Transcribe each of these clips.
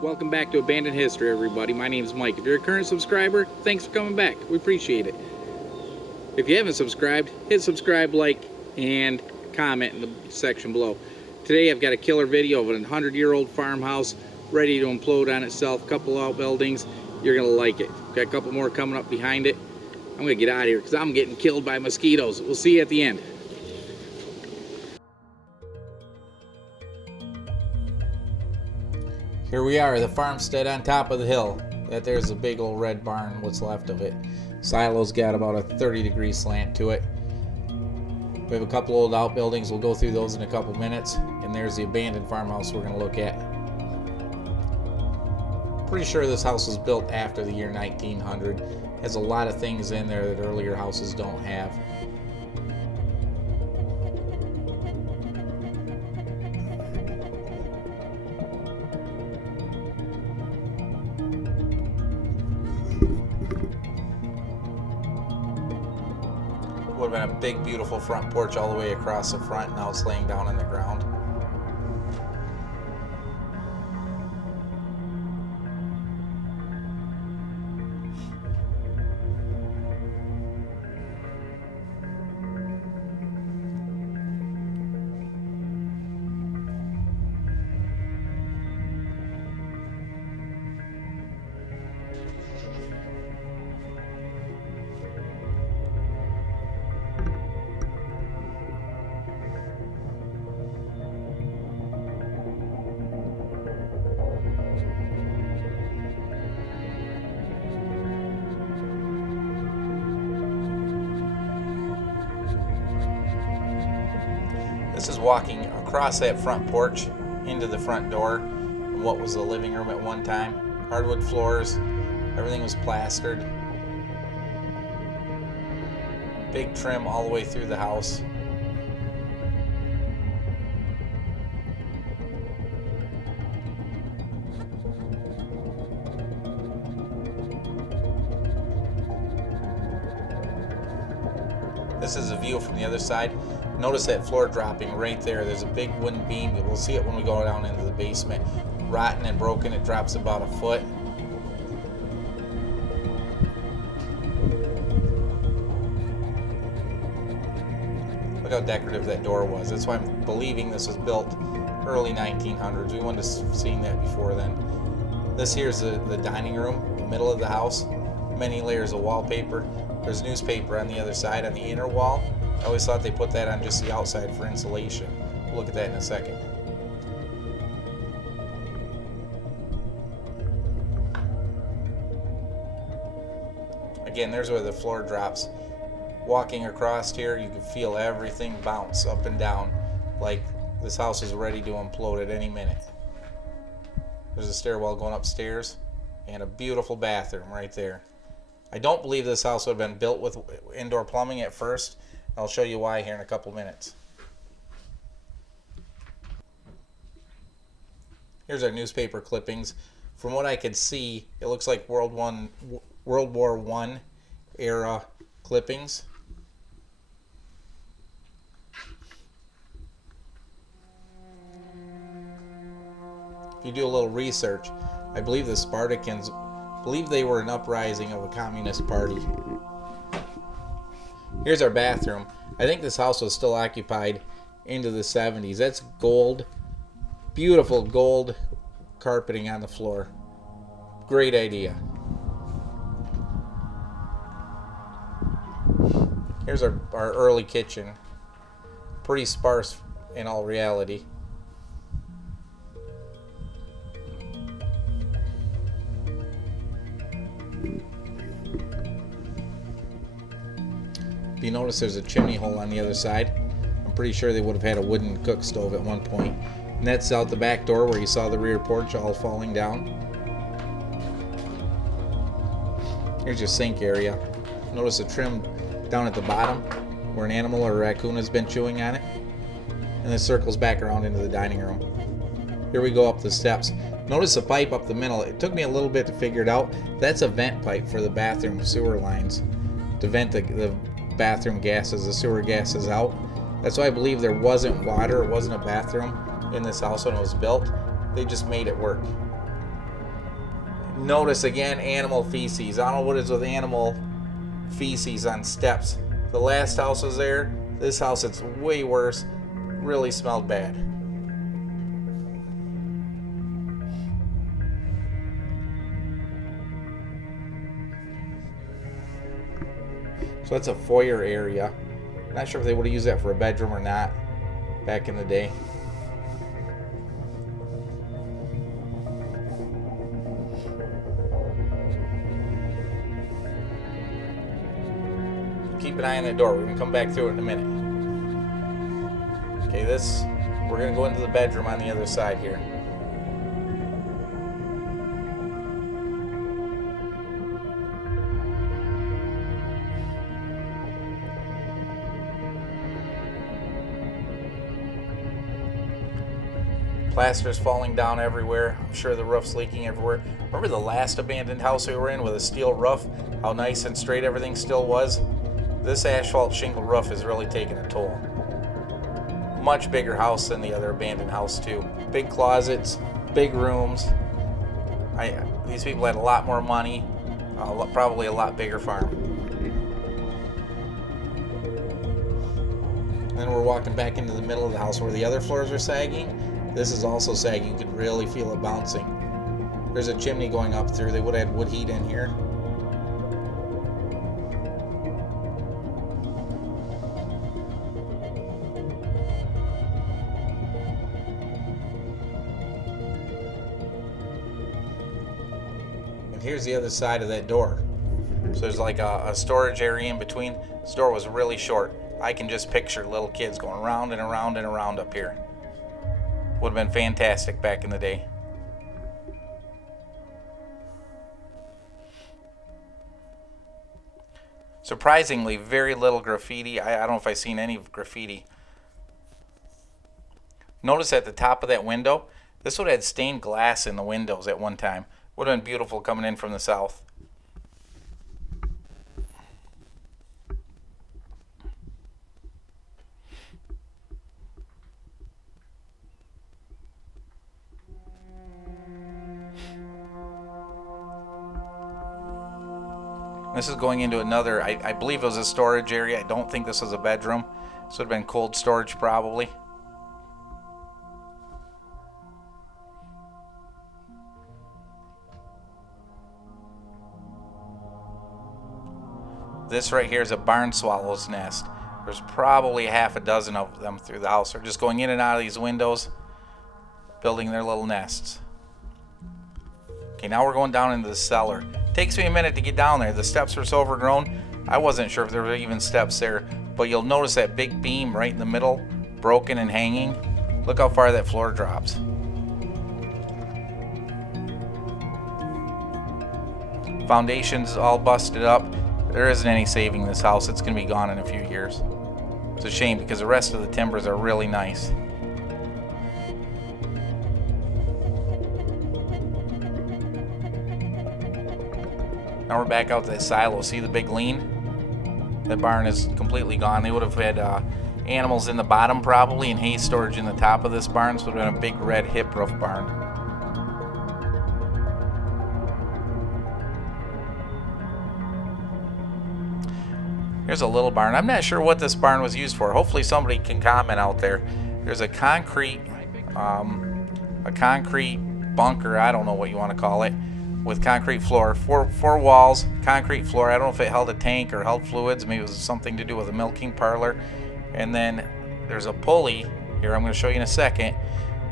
Welcome back to Abandoned History, everybody. My name is Mike. If you're a current subscriber, thanks for coming back. We appreciate it. If you haven't subscribed, hit subscribe, like, and comment in the section below. Today I've got a killer video of a 100-year-old farmhouse ready to implode on itself. A couple outbuildings. You're going to like it. Got a couple more coming up behind it. I'm going to get out of here because I'm getting killed by mosquitoes. We'll see you at the end. Here we are, the farmstead on top of the hill. There's a big old red barn, what's left of it. Silo's got about a 30-degree slant to it. We have a couple old outbuildings. We'll go through those in a couple minutes. And there's the abandoned farmhouse we're going to look at. Pretty sure this house was built after the year 1900. Has a lot of things in there that earlier houses don't have. Would have been a big, beautiful front porch all the way across the front. Now it's laying down on the ground. This is walking across that front porch into the front door, what was the living room at one time. Hardwood floors, everything was plastered. Big trim all the way through the house. This is a view from the other side. Notice that floor dropping right there. There's a big wooden beam. We'll see it when we go down into the basement. Rotten and broken. It drops about a foot. Look how decorative that door was. That's why I'm believing this was built early 1900s. We wouldn't have seen that before then. This here is the dining room, the middle of the house. Many layers of wallpaper. There's newspaper on the other side on the inner wall. I always thought they put that on just the outside for insulation. We'll look at that in a second. Again, there's where the floor drops. Walking across here, you can feel everything bounce up and down like this house is ready to implode at any minute. There's a stairwell going upstairs and a beautiful bathroom right there. I don't believe this house would have been built with indoor plumbing at first. I'll show you why here in a couple minutes. Here's our newspaper clippings. From what I could see, it looks like World War I era clippings. If you do a little research, I believe the Spartacans they were an uprising of a communist party. Here's our bathroom. I think this house was still occupied into the 70s. That's gold, beautiful gold carpeting on the floor. Great idea. Here's our early kitchen. Pretty sparse in all reality. If you notice, there's a chimney hole on the other side. I'm pretty sure they would have had a wooden cook stove at one point. And that's out the back door where you saw the rear porch all falling down. Here's your sink area. Notice a trim down at the bottom where an animal or a raccoon has been chewing on it. And then circles back around into the dining room. Here we go up the steps. Notice the pipe up the middle. It took me a little bit to figure it out. That's a vent pipe for the bathroom sewer lines to vent the bathroom gases, the sewer gases out. That's why I believe there wasn't water, it wasn't a bathroom in this house when it was built. They just made it work. Notice again animal feces. I don't know what it is with animal feces on steps. The last house was there. This house, it's way worse. Really smelled bad. So that's a foyer area. Not sure if they would have used that for a bedroom or not back in the day. Keep an eye on the door. We're going to come back through it in a minute. Okay, we're going to go into the bedroom on the other side here. Plaster's falling down everywhere. I'm sure the roof's leaking everywhere. Remember the last abandoned house we were in with a steel roof? How nice and straight everything still was? This asphalt shingle roof is really taking a toll. Much bigger house than the other abandoned house too. Big closets, big rooms. These people had a lot more money, probably a lot bigger farm. Then we're walking back into the middle of the house where the other floors are sagging. This is also sagging. You could really feel it bouncing. There's a chimney going up through. They would have had wood heat in here. And here's the other side of that door. So there's like a storage area in between. This door was really short. I can just picture little kids going around and around and around up here. Would have been fantastic back in the day. Surprisingly, very little graffiti. I don't know if I've seen any graffiti. Notice at the top of that window, this would have had stained glass in the windows at one time. Would have been beautiful coming in from the south. This is going into another, I believe it was a storage area. I don't think this was a bedroom. This would have been cold storage probably. This right here is a barn swallow's nest. There's probably half a dozen of them through the house. They're just going in and out of these windows, building their little nests. Okay, now we're going down into the cellar. Takes me a minute to get down there. The steps were so overgrown, I wasn't sure if there were even steps there. But you'll notice that big beam right in the middle, broken and hanging. Look how far that floor drops. Foundation's all busted up. There isn't any saving this house. It's going to be gone in a few years. It's a shame because the rest of the timbers are really nice. Now we're back out to that silo. See the big lean? That barn is completely gone. They would have had animals in the bottom probably and hay storage in the top of this barn. So it would have been a big red hip roof barn. Here's a little barn. I'm not sure what this barn was used for. Hopefully somebody can comment out there. There's a concrete bunker, I don't know what you want to call it, with concrete floor, four walls, concrete floor. I don't know if it held a tank or held fluids. Maybe it was something to do with a milking parlor. And then there's a pulley here, I'm going to show you in a second,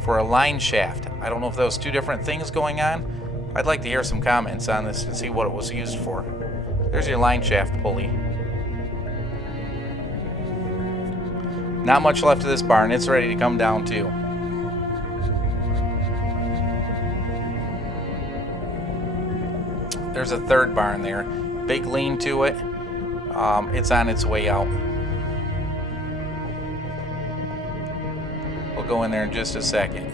for a line shaft. I don't know if those two different things going on. I'd like to hear some comments on this and see what it was used for. There's your line shaft pulley. Not much left of this barn. It's ready to come down too. There's a third barn there. Big lean to it. It's on its way out. We'll go in there in just a second.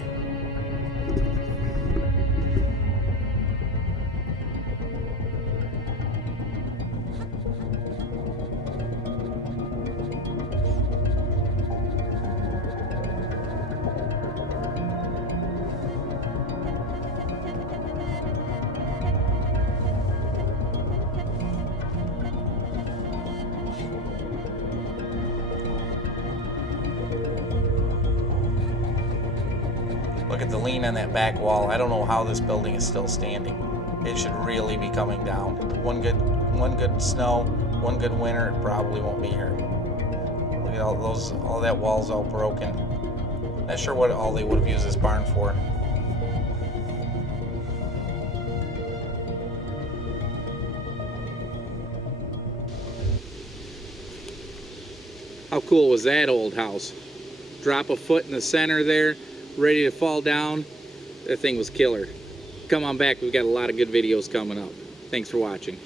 at the lean on that back wall. I don't know how this building is still standing. It should really be coming down. One good snow, one good winter, it probably won't be here. Look at all that wall's all broken. Not sure what all they would have used this barn for. How cool was that old house? Drop a foot in the center there, ready to fall down. That thing was killer. Come on back, we've got a lot of good videos coming up. Thanks for watching.